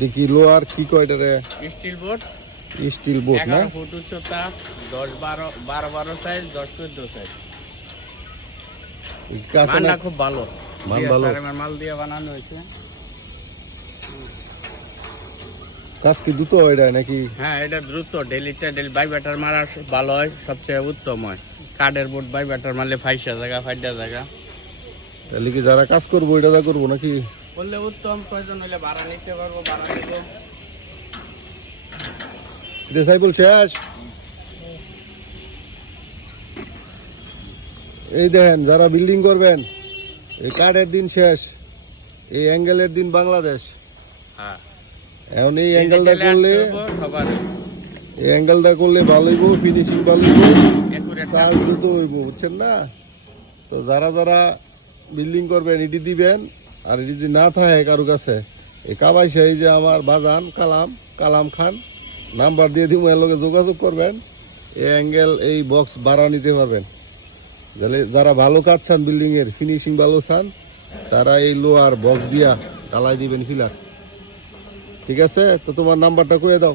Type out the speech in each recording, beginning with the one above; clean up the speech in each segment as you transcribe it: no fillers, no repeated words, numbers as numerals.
দেখি লোহার কি কয়টারে? স্টিল বোর্ড, স্টিল বোর্ড না? 11 ফুট উচ্চতা, 10-12 সাইজ, 10-14 সাইজ। মানটা খুব ভালো, মান ভালো, মাল দিয়ে বানানো হয়েছে। কাজ কি দ্রুত হয় এটা নাকি? হ্যাঁ, এটা দ্রুত, ডেলি বাই ব্যাটার মারা ভালো হয়, সবচেয়ে উত্তম হয়। কাঠের বোর্ড বাই ব্যাটার মারলে ফাইটা জায়গা। তাহলে কি যারা কাজ করবো এটা দা করবো নাকি? বললে উত্তম, প্রয়োজন হলে ভাড়া নিতে পারবো, ভাড়া নিব। সাইবুল শেষ। এই দেখেন, যারা বিল্ডিং করবেন, এই কাঠের দিন শেষ, এই অ্যাঙ্গেলের দিন বাংলাদেশ। হ্যাঁ, এখন এই অ্যাঙ্গেলটা করলে, এই অ্যাঙ্গেলটা করলে ভালো হইব, ফিনিশিং ভালো হইব, কাজ দ্রুত হইব, বুঝছেন না? তো যারা যারা বিল্ডিং করবেন এটি দিবেন। আর এটি যদি না থাকে কারো কাছে, এই কাবাইশা, এই যে আমার বাজান কালাম খান, নাম্বার দিয়ে দিব, এর লগে যোগাযোগ করবেন। এই অ্যাঙ্গেল, এই বক্স ভাড়া নিতে পারবেন। যারা ভালো কাজ চান, বিল্ডিং এর ফিনিশিং ভালো চান, তারা এই লোহার বক্স দিয়া ঢালাই দিবেন ফিলার। ঠিক আছে, তো তোমার নাম্বারটা কয়ে দাও।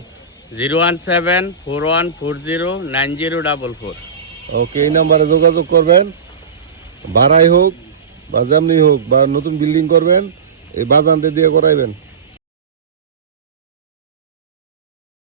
01741409044। ওকে, এই নাম্বারে যোগাযোগ করবেন। ভাড়াই হোক বা যেমনি হোক, বা নতুন বিল্ডিং করবেন, এই বাজানতে দিয়ে করাইবেন।